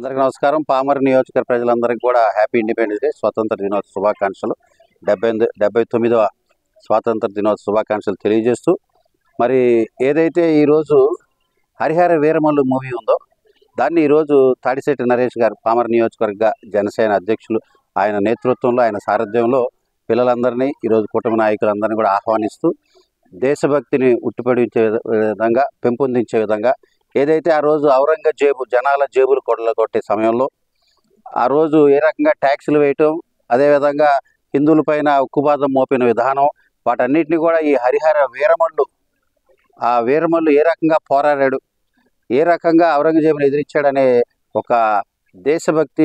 అందరికీ నమస్కారం. పామర్ నియోజకవర్గ ప్రజలందరికీ కూడా హ్యాపీ ఇండిపెండెన్స్ డే, స్వాతంత్ర దినోత్సవ శుభాకాంక్షలు. 79వ స్వాతంత్ర దినోత్సవ శుభాకాంక్షలు తెలియజేస్తూ, మరి ఏదైతే ఈరోజు హరిహర వీరమల్లు మూవీ ఉందో దాన్ని ఈరోజు తాడిశెట్టి నరేష్ గారు పామర్ నియోజకవర్గ జనసేన అధ్యక్షులు ఆయన నేతృత్వంలో, ఆయన సారథ్యంలో పిల్లలందరినీ, ఈరోజు కుటుంబ నాయకులందరినీ కూడా ఆహ్వానిస్తూ దేశభక్తిని ఉట్టిపడించే విధంగా, పెంపొందించే విధంగా, ఏదైతే ఆ రోజు ఔరంగజేబు జనాల జేబులు కొట్టే సమయంలో ఆ రోజు ఏ రకంగా ట్యాక్సులు వేయటం, అదేవిధంగా హిందువులపైన ఉక్కుపాదం మోపిన విధానం, వాటన్నిటిని కూడా ఈ హరిహర వీరమల్లు, ఆ వీరమల్లు ఏ రకంగా పోరాడాడు, ఏ రకంగా ఔరంగజేబుని ఎదిరించాడనే ఒక దేశభక్తి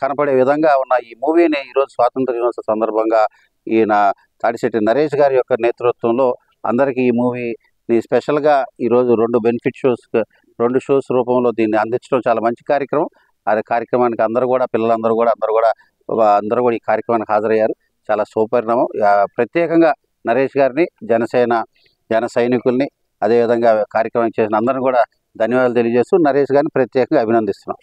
కనపడే విధంగా ఉన్న ఈ మూవీని ఈరోజు స్వాతంత్ర దినోత్సవ సందర్భంగా ఈయన తాడిశెట్టి నరేష్ గారి యొక్క నేతృత్వంలో అందరికీ ఈ మూవీని స్పెషల్గా ఈరోజు 2 షోస్ రూపంలో దీన్ని అందించడం చాలా మంచి కార్యక్రమం. ఆ కార్యక్రమానికి అందరూ కూడా ఈ కార్యక్రమానికి హాజరయ్యారు. చాలా శుభపరిణామం. ప్రత్యేకంగా నరేష్ గారిని, జన సైనికుల్ని, అదేవిధంగా కార్యక్రమం చేసిన అందరిని కూడా ధన్యవాదాలు తెలియజేస్తూ నరేష్ గారిని ప్రత్యేకంగా అభినందిస్తున్నాం.